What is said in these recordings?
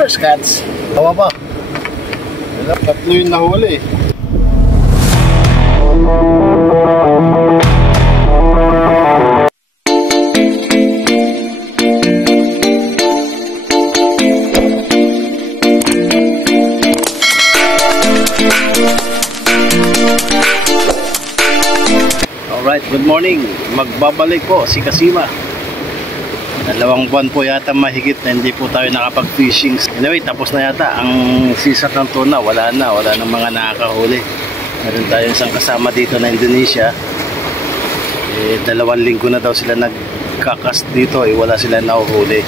First catch. Tawa pa. Tatlo yung nahuli. Alright, good morning. Magbabalik po si Kasima. 2 buwan po yata mahigit na hindi po tayo nakapag-fishing. Anyway, tapos na yata ang season ng tuna. Wala na mga nakakahuli. Meron tayong isang kasama dito na Indonesia. 2 linggo na daw sila nagkakas dito. Wala sila nahuhuli.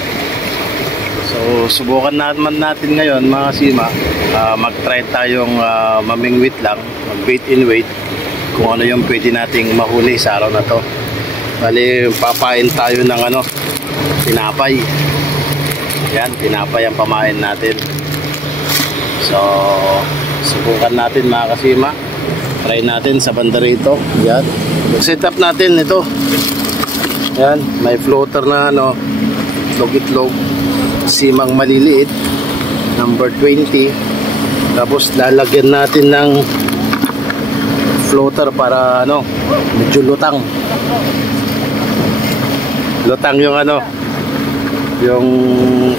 So, subukan naman natin ngayon mga Kasima. Mag-try tayong mamingwit lang. Mag-bait and wait. Kung ano yung pwede nating mahuli sa araw na to. Bali, papain tayo ng tinapay. Yan, tinapay ang pamain natin. So, subukan natin mga Kasima. Try natin sa banda rito. Yan. Set up natin ito. Yan, may floater na itlog-itlog. Simang maliliit. Number 20. Tapos lalagyan natin ng floater para medyo lutang. Lutang yung yung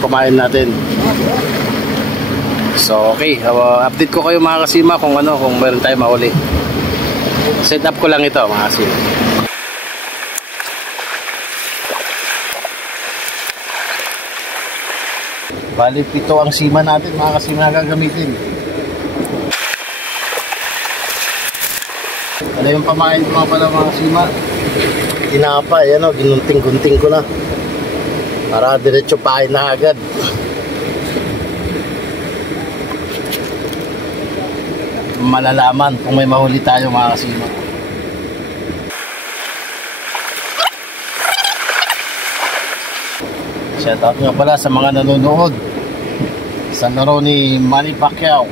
pamain natin. So okay, update ko kayo mga Kasima kung kung meron tayong mahuli. Set up ko lang ito mga Kasima. Bali 7 ang sima natin mga Kasima na gagamitin. Ano yung pamain ko nga pala mga Kasima? Tinapay, ginunting-gunting ko na para diretso pain na agad. Malalaman kung may mahuli tayo mga Kasima. Shoutout nga pala sa mga nanonood sa laro ni Manny Pacquiao.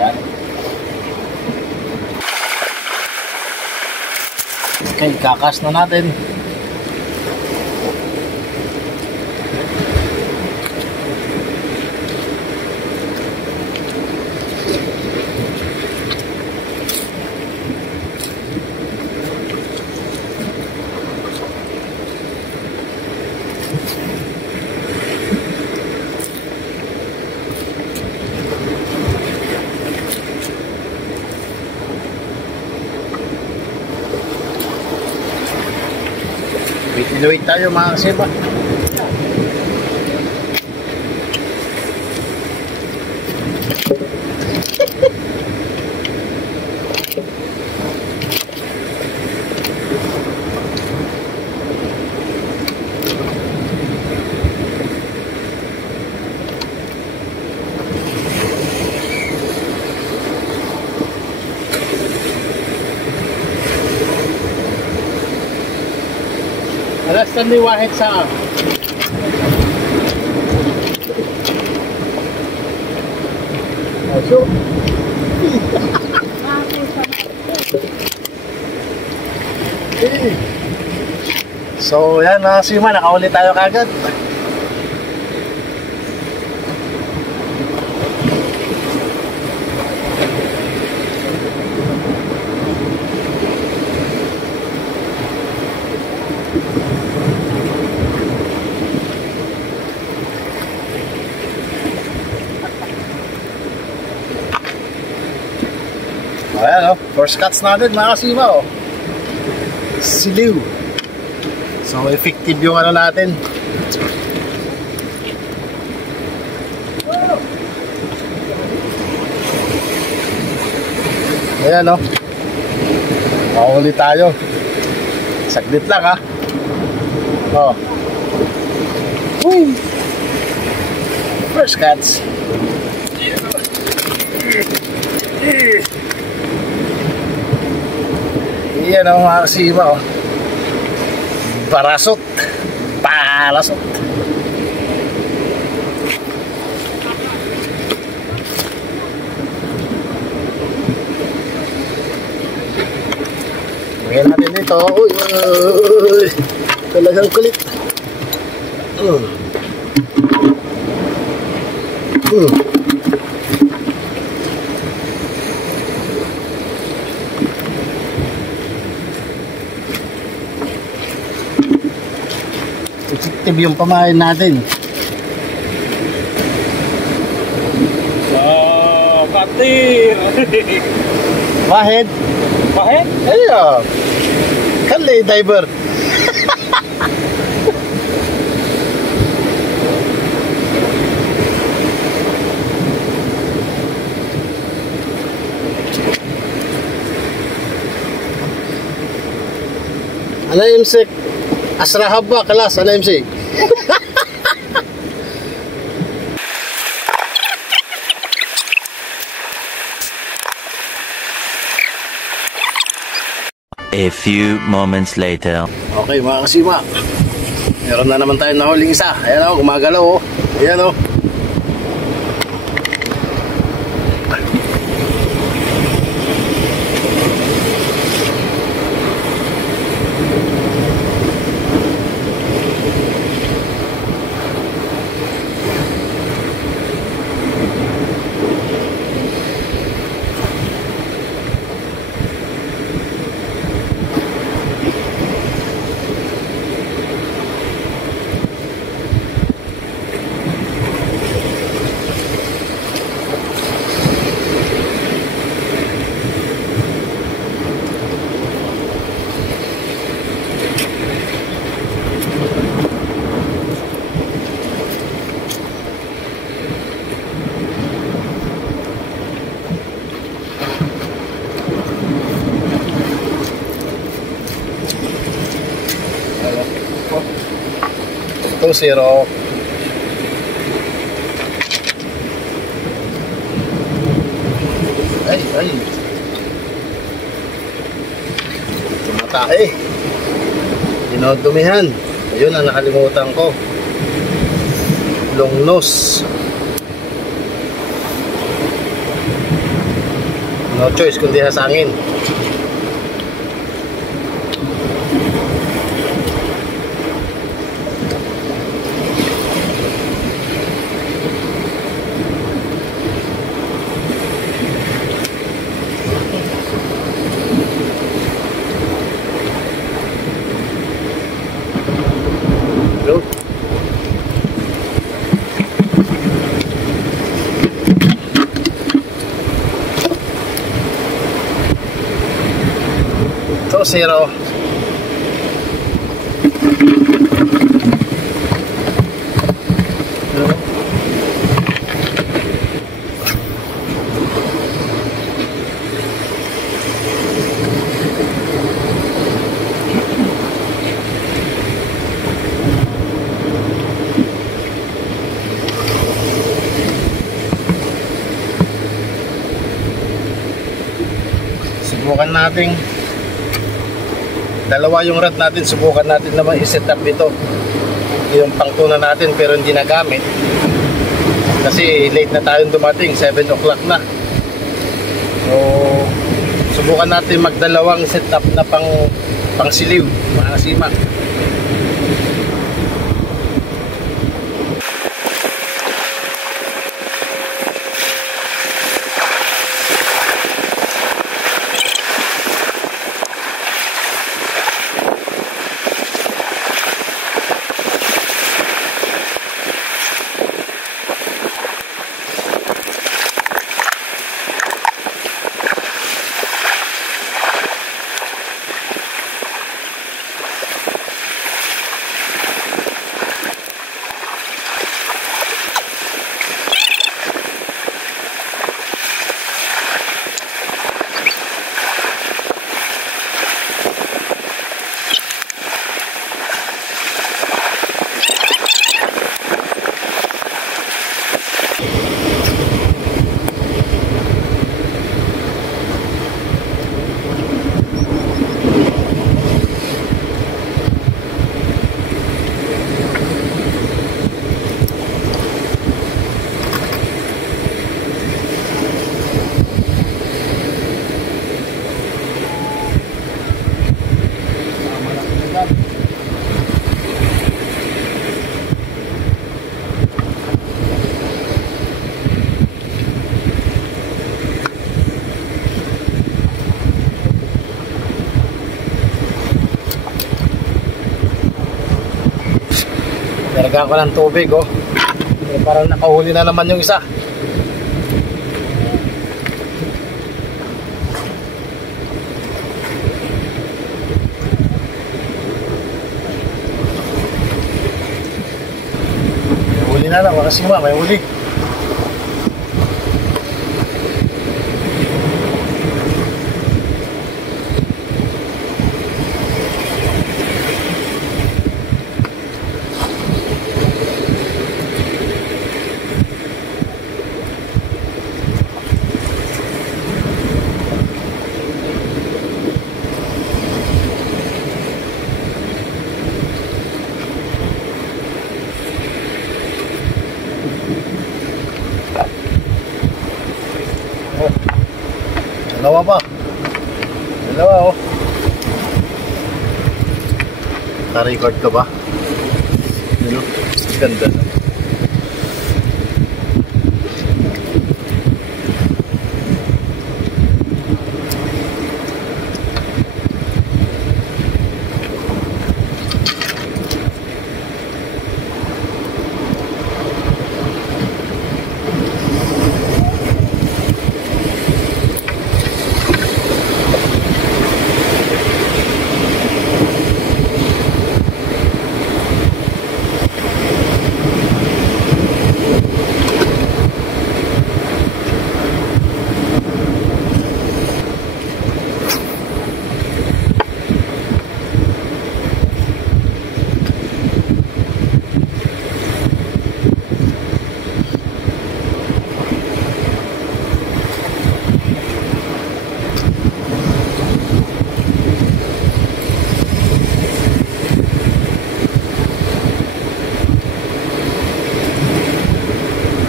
Yan. Okay, kakas na natin. Wait tayo mga Kasima. Alasan ni Wahid sa So yan mga Kasima, nakahuli tayo kagad. Ayan first cuts natin mga Kasima siliw. So effective yung natin. Ayan makahuli tayo. Saglit lang Uy. First cuts. Yan mga Kasima palasot. Ngayon natin dito. Uy, talagang kulit. Effective yung pamain natin. Katir. Wahid. Wahid? Ayo. Kali diver. Ano imsik? Asrahab ba kelas ano imsik? A few moments later. Okay mga kasima, meron na naman tayo nahuling isa. Ayan o, gumagalaw o. Ayan o. Ito zero. Ay. Tumatae. Dinodumihan. Ayun ang nakalimutan ko. Long nose. No choice kundi hasangin. Zero. Subukan natin. Dalawa yung rod natin, subukan natin naman i-set up ito. Yung pangtuna natin pero hindi nagamit. Kasi late na tayong dumating, 7 o'clock na. So, subukan natin magdalawang set up na pang siliw, mga kasima. Lagyan ko ng tubig, oh. Parang nakahuli na naman yung isa. May huli na lang, makasima, may huli. Dalawa pa. Dalawa, oh. Na-record ka ba? Ano? Ganda na.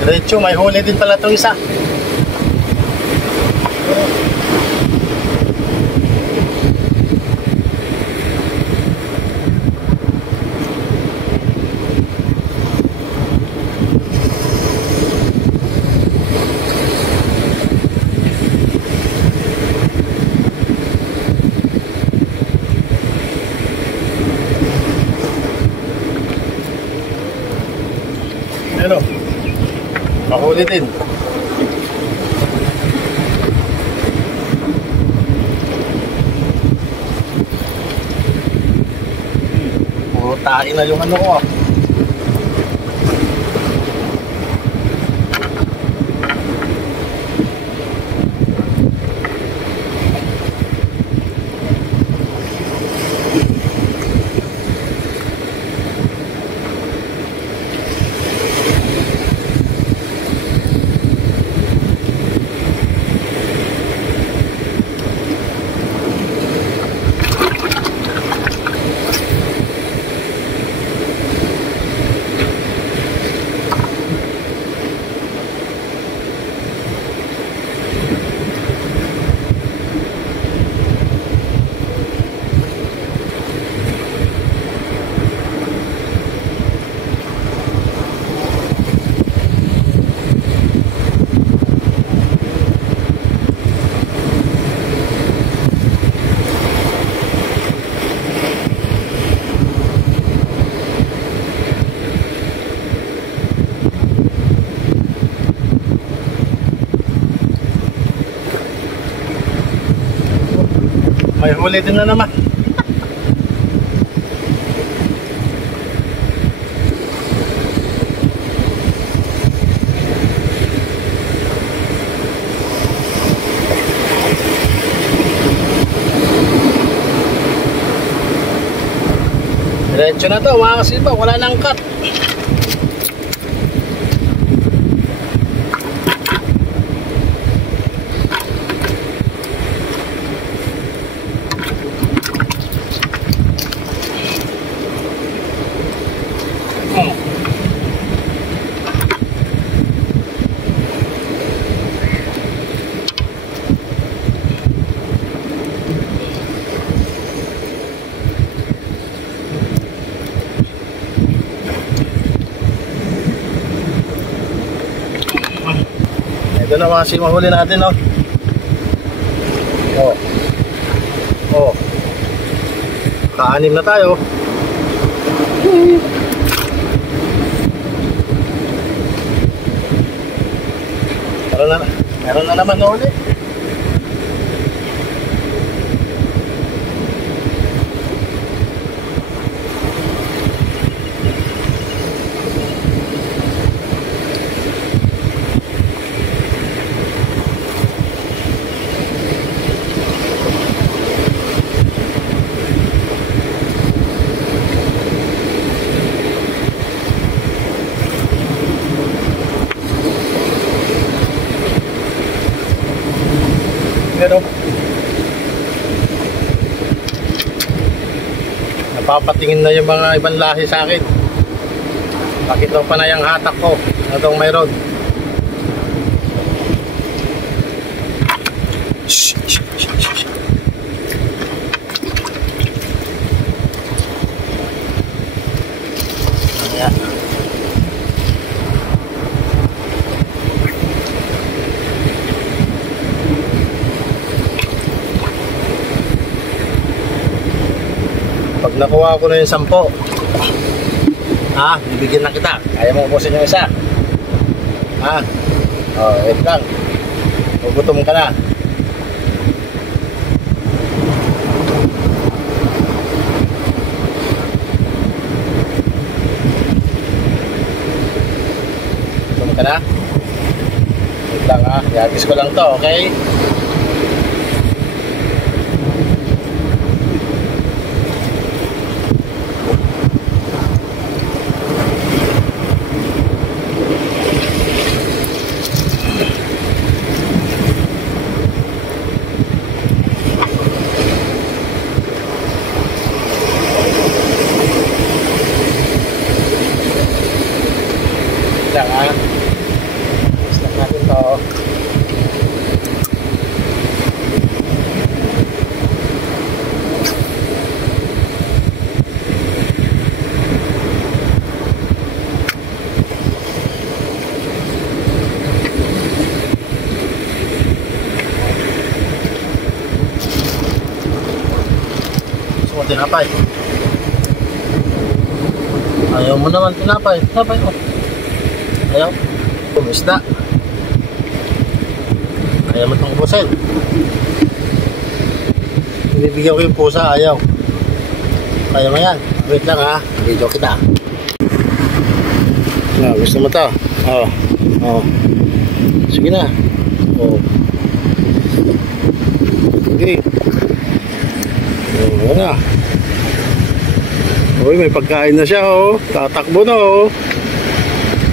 Diretso, may huli din pala itong isa. Ano? Mahuli din. Puro tae na yung ano ko, ah. May huli din na naman. Diretso na to mga kasilba, wala nang cut. Ito na mga simahuli natin, oh. Oh. Oh. Ka-anim na tayo. Meron na naman ulit. Pero napapatingin na yung mga ibang lahi sa akin. Bakit daw pa na yung hatak ko? Ano daw mayroon? Shh, shh, shh, shh, shh. Ayan. Pag nakuha ko na yung 10, bibigyan na kita. Kaya mo ubusin yung isa. Wait lang. Gugutom ka na. Gugutom ka na? Wait lang Iagis ko lang to, okay? Stop natin to. Gusto mo tinapay? Ayaw mo naman tinapay. Tinapay mo. Ayaw. Kumisda. Ayaw mo itong ubusin. Ibibigyan ko yung pusa. Ayaw. Kaya mo yan. Wait lang video kita. Gusto mo to? Sige na. Okay. Wala na. Uy, may pagkain na siya tatakbo na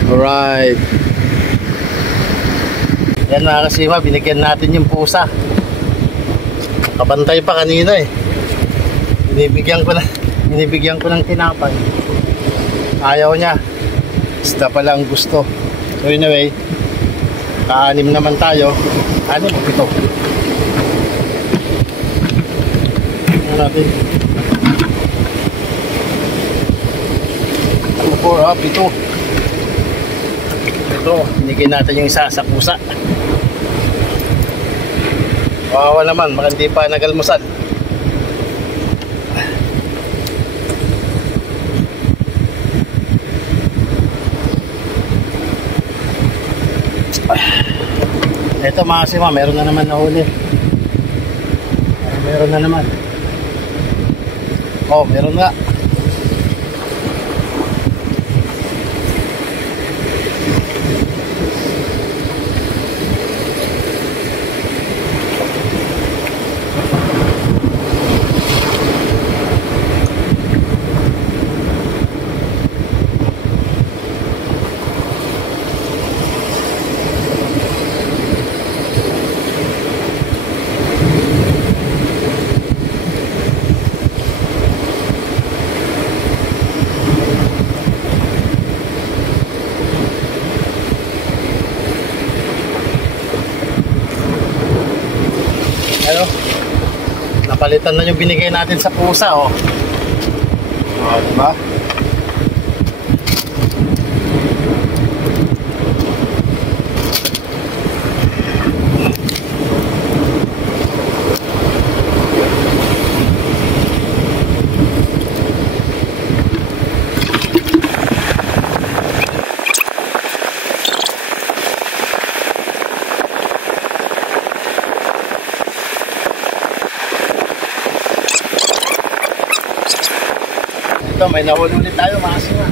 Alright. Yan mga kasima, binigyan natin yung pusa. Kabantay pa kanina Binibigyan ko ng tinapay. Ayaw niya. Basta pala ang gusto. So anyway, ka-anim naman tayo. 6 o 7. Ano natin? 4, 7. Ito, binigyan natin yung isa sa pusa. Wawa naman, baka hindi pa nagalmusal. Ito mga kasima, meron na naman nahuli. Meron na naman. Meron nga. Napalitan na yung binigay natin sa pusa diba? Ito, may nahuli ulit tayo, mga kasima.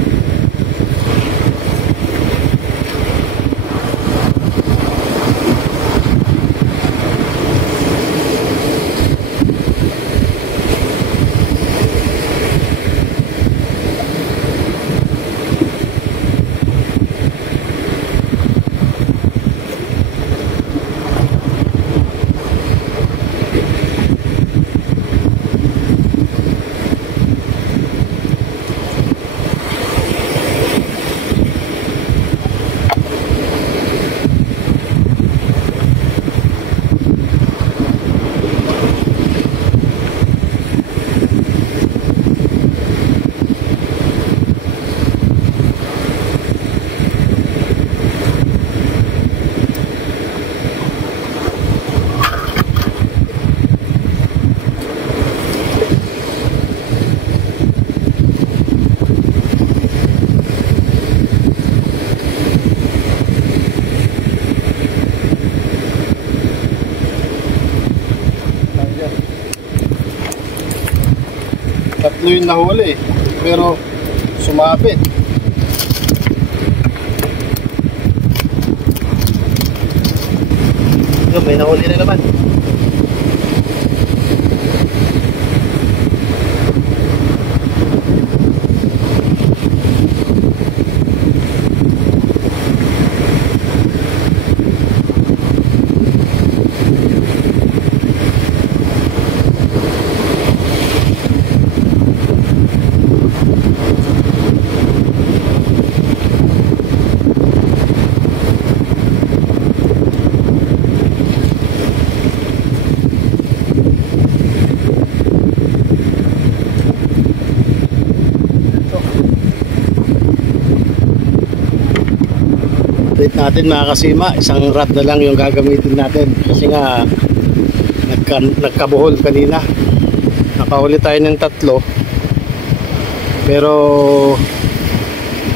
Tatlo yung nahuli pero sumabit. Yun, may nahuli na naman. Update natin mga kasima, isang rod na lang yung gagamitin natin kasi nga nagkabuhol kanina. Nakahuli tayo ng 3 pero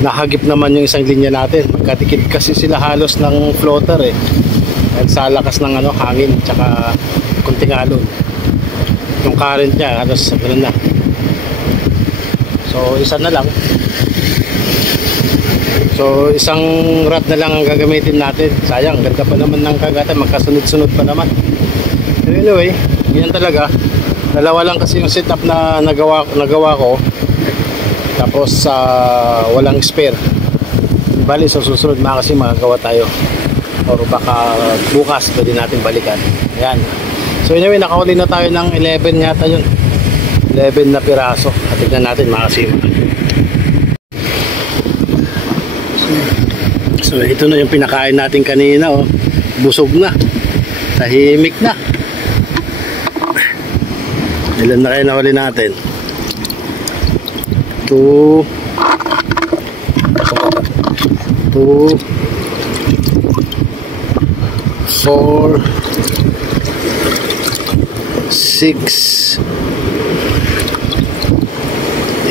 nahagip naman yung isang linya natin. Magkatikid kasi sila halos ng floater dahil sa lakas ng hangin tsaka kunting alon. Yung current niya halos ganoon na. So isa na lang. So isang rod na lang ang gagamitin natin. Sayang, ganda pa naman ng kagatan, magkasunod-sunod pa naman. So anyway, yan talaga. Dalawa lang kasi yung setup na nagawa ko. Tapos walang spare. Bali sa susunod kasi magagawa tayo. Or baka bukas pwede natin balikan. Ayan. So anyway, nakahuli na tayo ng 11 yata yun. 11 na piraso. At tignan natin mga kasima. So ito na yung pinakain natin kanina, busog na, tahimik na. Ilan na kayo nahuli natin? 2 4 6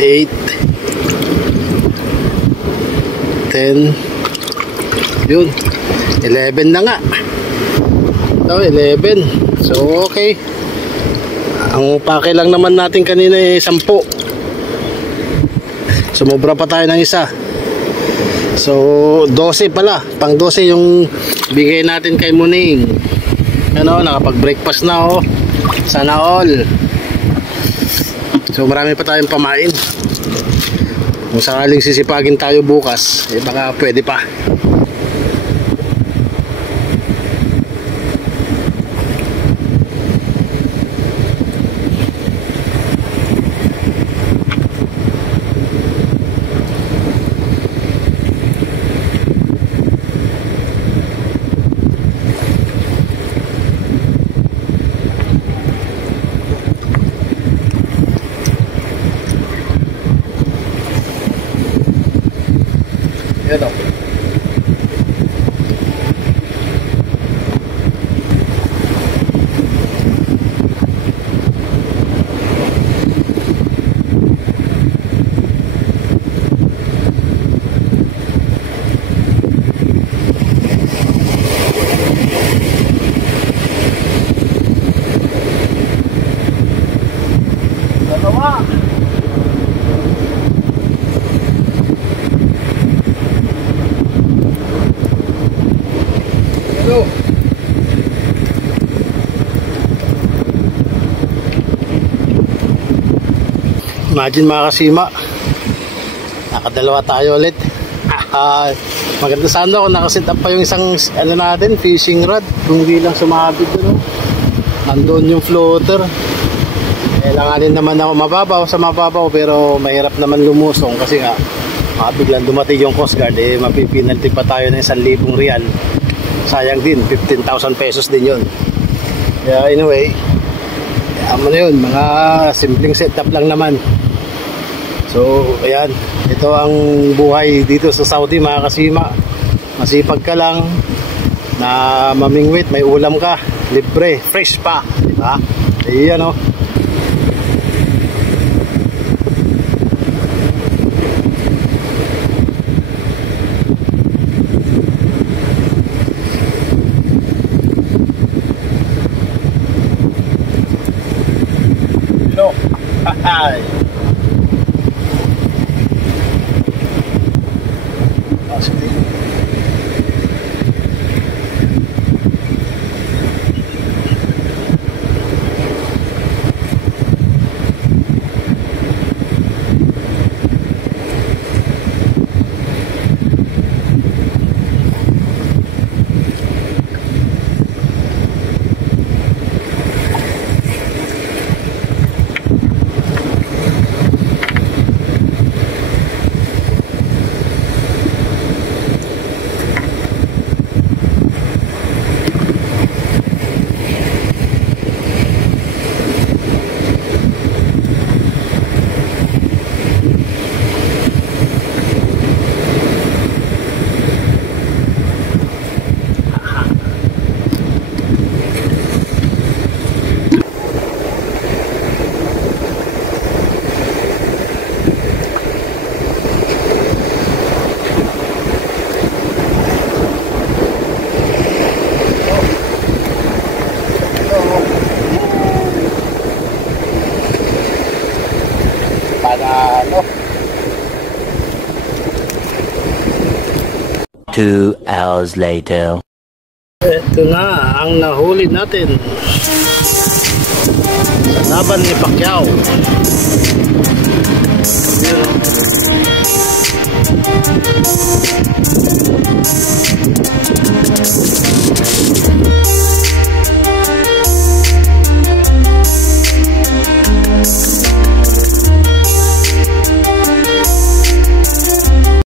8 10. Yun, 11 na nga. Ito, 11. So okay. Ang pake lang naman natin kanina 10. Sumobra pa tayo ng isa. So 12 pala. Pang 12 yung bigay natin kay Muning. Nakapag-breakfast na Sana all. So marami pa tayong pamain. Kung sakaling sisipagin tayo bukas, baka pwede pa. Yan Imagine mga kasima, nakadalawa tayo ulit. Maganda sana kung nakaset up pa yung isang natin, fishing rod, kung hindi lang sumabit doon. Andun yung floater. Kailanganin naman ako mababaw pero mahirap naman lumusong kasi nga biglang dumating yung Coast Guard, mapipinalty pa tayo ng 1,000 real. Sayang din, 15,000 pesos din yun. Kaya anyway, ano na yun, mga simpleng setup lang naman. So ayan, ito ang buhay dito sa Saudi mga kasima. Masipag ka lang na mamingwit, may ulam ka, libre, fresh pa, diba? Ayan o. Hi. Panalo. 2 hours later. Ito na ang nahuli natin sa laban ni Pacquiao. Yun.